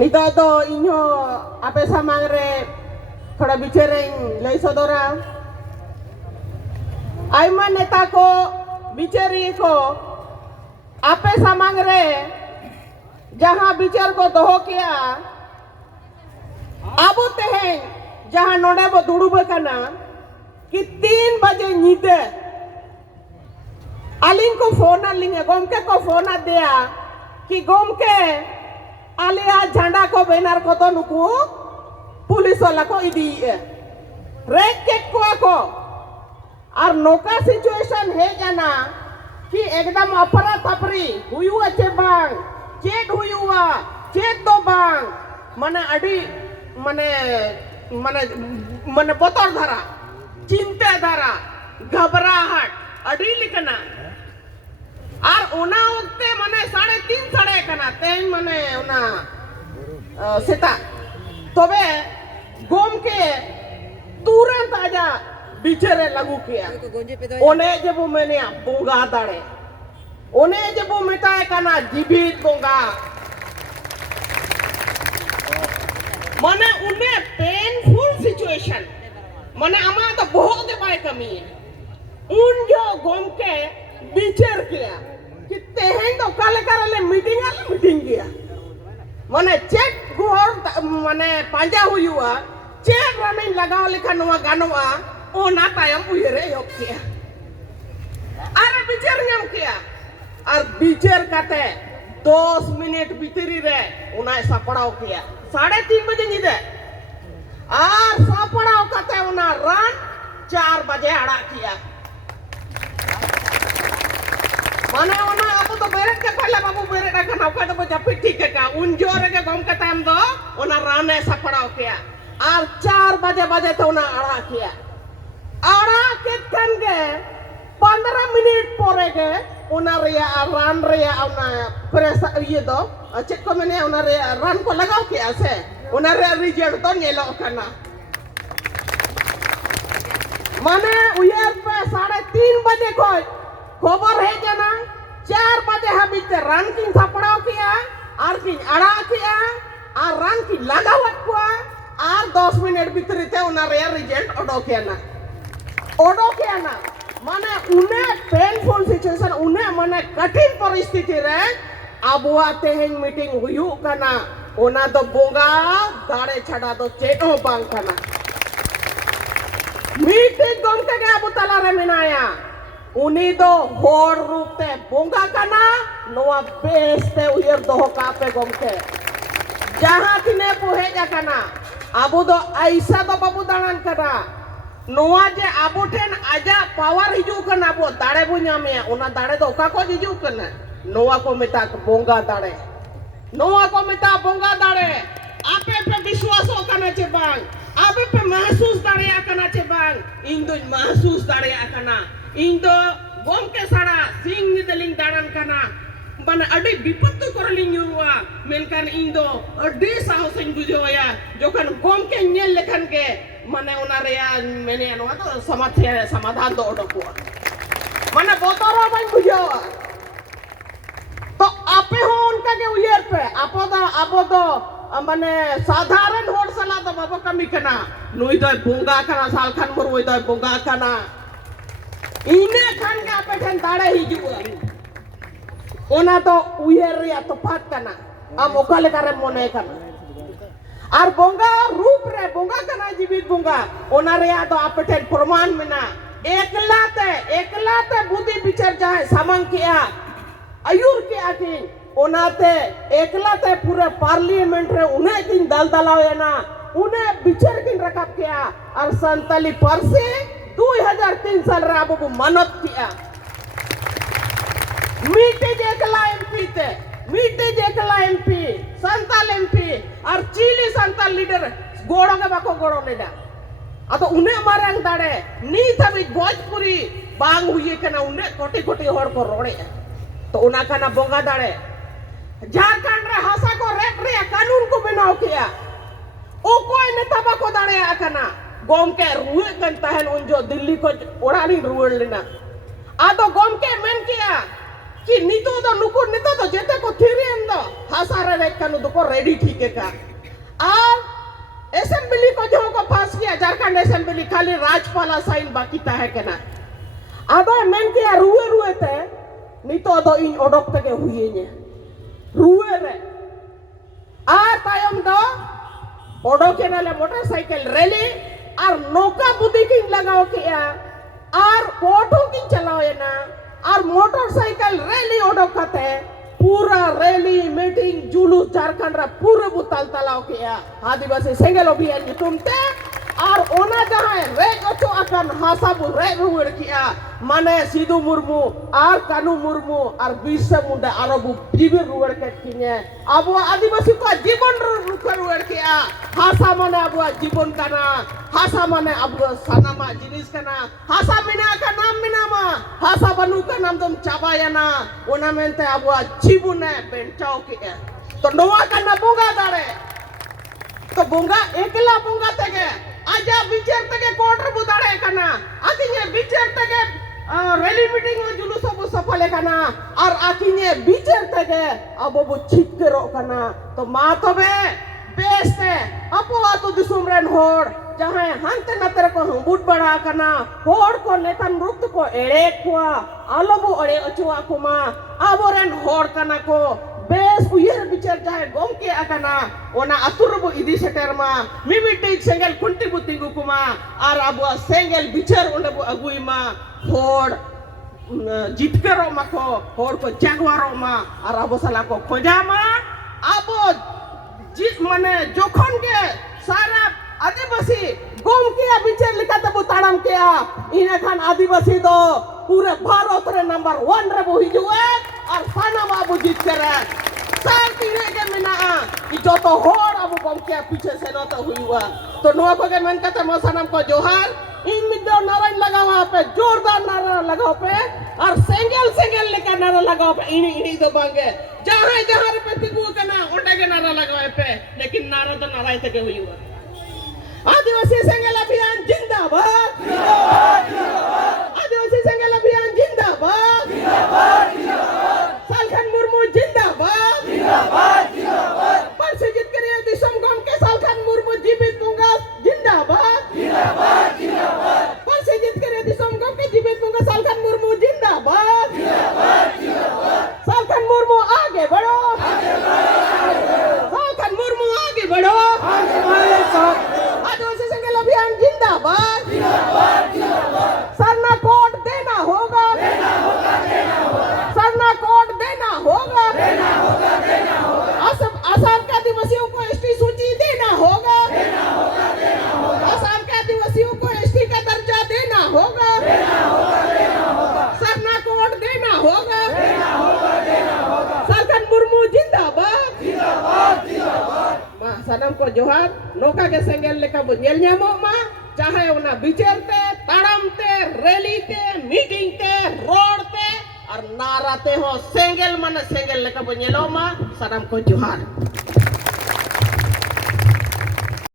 Nito to inyo ape samangre थोड़ा बिचेरें लई सदोरा आयमा नेता को बिचेरी को आपे सामंगरे जहां बिचर को दोहो किया अब तेहें जहां नोडे बो दुड़ुब कना कि 3 बजे नींदे अलिंग को फोन लिंगे गोमके को फोन दिया कि गोमके आलिया झंडा को बैनर को तो नुकु पुलिस वाला को इदी रेक केक को और नौका सिचुएशन है जाना कि एकदम अपरा तपरी हुआ चे बांग चेट हुआ चेट तो बांग मने अड़ी मने मने मने बतौर धरा चिंता धरा घबराहट अड़ी लिखना और उना वक्ते मने 3:30 साढ़े कना तेन मने उना सेता तबे गोम के तुरंत आजा बिचरे लागू किया ओने जब मैंने बोंगा दाड़े ओने जब मेटाए कना जीवित बोंगा मने उन्हें पेनफुल सिचुएशन मने अमा तो बहुत दबाए कमी उन जो गोम के बिचर किया कि तेहें तो काले काले मीटिंग किया मने चेक गुहर मने पांजा हुआ चेक रनिंग लगाव लेखा नवा गानोआ ओना तायम उयरे योग किया अरे बिचर नाम किया और बिचर काते 10 मिनट भीतरी रे उना ऐसा पड़ाव किया 3:30 बजे नींदे और सा पड़ाव काते उना रन 4 बजे अड़ा किया माने उना अब तो बेरे के पहले बाबू बेरे का नौका तो जपी ठीक है का उन जोरे के गम के टाइम दो उना रान ऐसा पड़ाव किया और 4 बजे तो उना अड़ा किया अड़ा के तन के 15 मिनट पोरे के उना रिया रान रिया उना प्रेस ये दो चेक को मैंने उना रिया रान को लगाओ किया से उना रिया रिजल्ट तो नेलो करना माने उयर पे 3:30 बजे को खबर है जाना 4 बजे हबीते रन की थपड़ाव किया और की अड़ा किया और रन की लगावट को और 10 मिनट भीतर थे उना रे रिजल्ट ओडो किया ना माने उन्हें पेनफुल सिचुएशन उन्हें माने कठिन परिस्थिति रे अबुआ तेहें मीटिंग हुयु कना ओना तो बोंगा दाड़े छड़ा तो चेटो बांग कना मीटिंग गम के अबु तला रे मिनाया उनी दो होर रूप ते बोंगा कना नोआ बेस ते उयर दोहो कापे गोमके जहां तिने पुहे जा कना आबू दो ऐसा तो बाबू दानन कना नोआ जे आबू ठेन आजा पावर हिजू कना बो दाड़े बु ᱧᱟᱢᱮ उना दाड़े दो का को हिजू कना नोआ को मेता बोंगा दाड़े नोआ को मेता बोंगा दाड़े आपे पे विश्वास कना चे बांग आपे पे महसूस दाड़े कना चे बांग इन दो महसूस दाड़े कना इन दो गोम के सारा सिंग निदलिंग दाड़न कना माने अडी विपत्ति करलिंग हुआ मेनकान इन दो अडी साहसिंग बुझोया जोखन गोम के नेल लेखन के माने उना रेया मेने नोआ तो समाधान दो ओडोकुआ माने बोतरो बाई बुझोआ तो आपे हो उनका के उयर पे आपो दो माने साधारण होड़ सला तो बाबा कमी कना नुई दो बोंगा कना साल खान मरुई दो बोंगा कना इने खान के आपे ठन दाड़े हिजुआ ओना तो उयर रिया तो फात कना अब ओकाले करे मोने कना और बोंगा रूप रे बोंगा कना जीवित बोंगा ओना रिया तो आपे ठन प्रमाण मेना एकलाते बुद्धि विचार जाए सामंग किया अयुर किया किन ओनाते एकलाते पूरे पार्लियामेंट रे उन्हें किन दलदलावे ना उन्हें विचार किन रकब किया और संताली परसे 2003 साल रे अब मानत किया मीटे जेकला एमपी ते मीटे जेकला एमपी संताल एमपी और चिली संताल लीडर गोड़ो के बाको गोड़ो लेडा अतो उन्हें मारंग दाड़े नी तभी भोजपुरी बांग हुई कना उन्हें कोटी होड़ को रोड़े तो उना कना बोंगा दाड़े झारखंड रे हासा को रेप रे कानून को बनाओ किया ओ कोई नेता बाको दाड़े कना गोम के रुए कन तहन उन जो दिल्ली को उड़ानी रुए लेना आ तो गोम के मेन किया कि नितो तो नुकुर नितो तो जेते को थिरियन दो हासारे रे कनु दो को रेडी ठीक है का और असेंबली को जो को पास किया झारखंड असेंबली खाली राजपाला साइन बाकी ता है के ना अब मेन के रुए रुए ते नितो दो इन ओडोक तके हुई ने रुए रे और तायम दो ओडोके नाले मोटरसाइकिल रैली और नौका बुद्धि की लगाओ किया और ऑटो की चलाओ ना और मोटरसाइकिल रैली ओडोकते पूरा रैली मीटिंग जुलूस झारखंड रा पूरे बुताल तलाव किया आदिवासी सेंगेल अभियान तुमते और ओना जहां रेग अचो अकन हासाबु रेग रुड़ किया माने सिधु मुर्मू और कानू मुर्मू और बिरसा मुंडा आरबु जीवन रुड़ के किने अब आदिवासी को जीवन रुड़ किया हासा माने अब जीवन कना हासा माने अब सनामा जिनिस कना हासा मिना का नाम मिनामा हासा बनु का नाम तुम चाबायाना ओना मेंते अब जीवन है बेंचाओ किया तो नोआ कना बोगा दारे तो बोंगा एकला बोंगा तगे आजा बिचार तके क्वार्टर बुदाड़े कना आतिने बिचार तके रैली मीटिंग में जुलूस सब सफल कना और आतिने बिचार तके अब वो छिक करो कना तो मा तबे बेस्ते अपो आतो दिसुमरेन होड़ जहां हंते नतर को हुबुट बड़ा कना होड़ को नेतन रुक्त को एड़े कुआ आलोबो अड़े अचुआ कुमा आबोरेन होड़ कना को बेस उयर बिचार जाए गोम के अकना ओना अतुरबो इदी सेटरमा मिमिटे सेंगल कुंटी बुतिंगु कुमा और अब सेंगल बिचार ओंडबो अगुइमा होड़ जितकरो मको होड़ को जागवारो मा और अब सला को खोजामा अब जिस माने जोखन के सारा आदिवासी गोम किया बिचार लिखा तब ताड़म किया इने खान आदिवासी दो पूरे भारत रे नंबर 1 रे बोही जुए और साना बाबू जीत करे साल तीने के मिना कि जो तो होड़ अब गोम किया पीछे से न तो हुई हुआ तो नुआ को के मन कहते मौसम को जोहार इन मिद्दो नारायण लगाओ पे जोरदार नारा लगाओ पे और सेंगल लेकर नारा लगाओ पे इनी तो बांगे जहां जहां पे तिगु कना ओंडे के नारा लगाओ पे लेकिन नारा तो नाराय तक हुई हुआ आदिवासी सेंगल अभियान जिंदाबाद जिंदाबाद जिंदाबाद आदिवासी सेंगल अभियान जिंदाबाद जिंदाबाद जिंदाबाद सालखन मुर्मू जिंदाबाद जिंदाबाद जिंदाबाद परसिजित करिए दिसम गम के सालखन मुर्मू जीवित मुंगा जिंदाबाद जिंदाबाद जिंदाबाद परसिजित करिए दिसम गम के जीवित मुंगा सालखन मुर्मू जिंदाबाद जिंदाबाद जिंदाबाद सालखन मुर्मू आगे बढ़ो सालखन मुर्मू आगे बढ़ो आदिवासी सेंगल अभियान जिंदाबाद जिंदाबाद जिंदाबाद सरना कोड देना होगा सरना कोड देना होगा असम के आदिवासियों को एसटी सूची देना होगा असम के आदिवासियों को एसटी का दर्जा देना होगा सरना कोड देना होगा सालखन मुर्मू जिंदाबाद जिंदाबाद जिंदाबाद मा सनम को जोहार नौका के सेंगल लेका बो नेल ᱧᱟᱢᱚᱜ मा चाहे उना बिचार ते ताड़म ते रैली ते मीटिंग ते रोड ते और नारा ते हो सेंगल मन सेंगल लेका बो नेलो मा सनम को जोहार।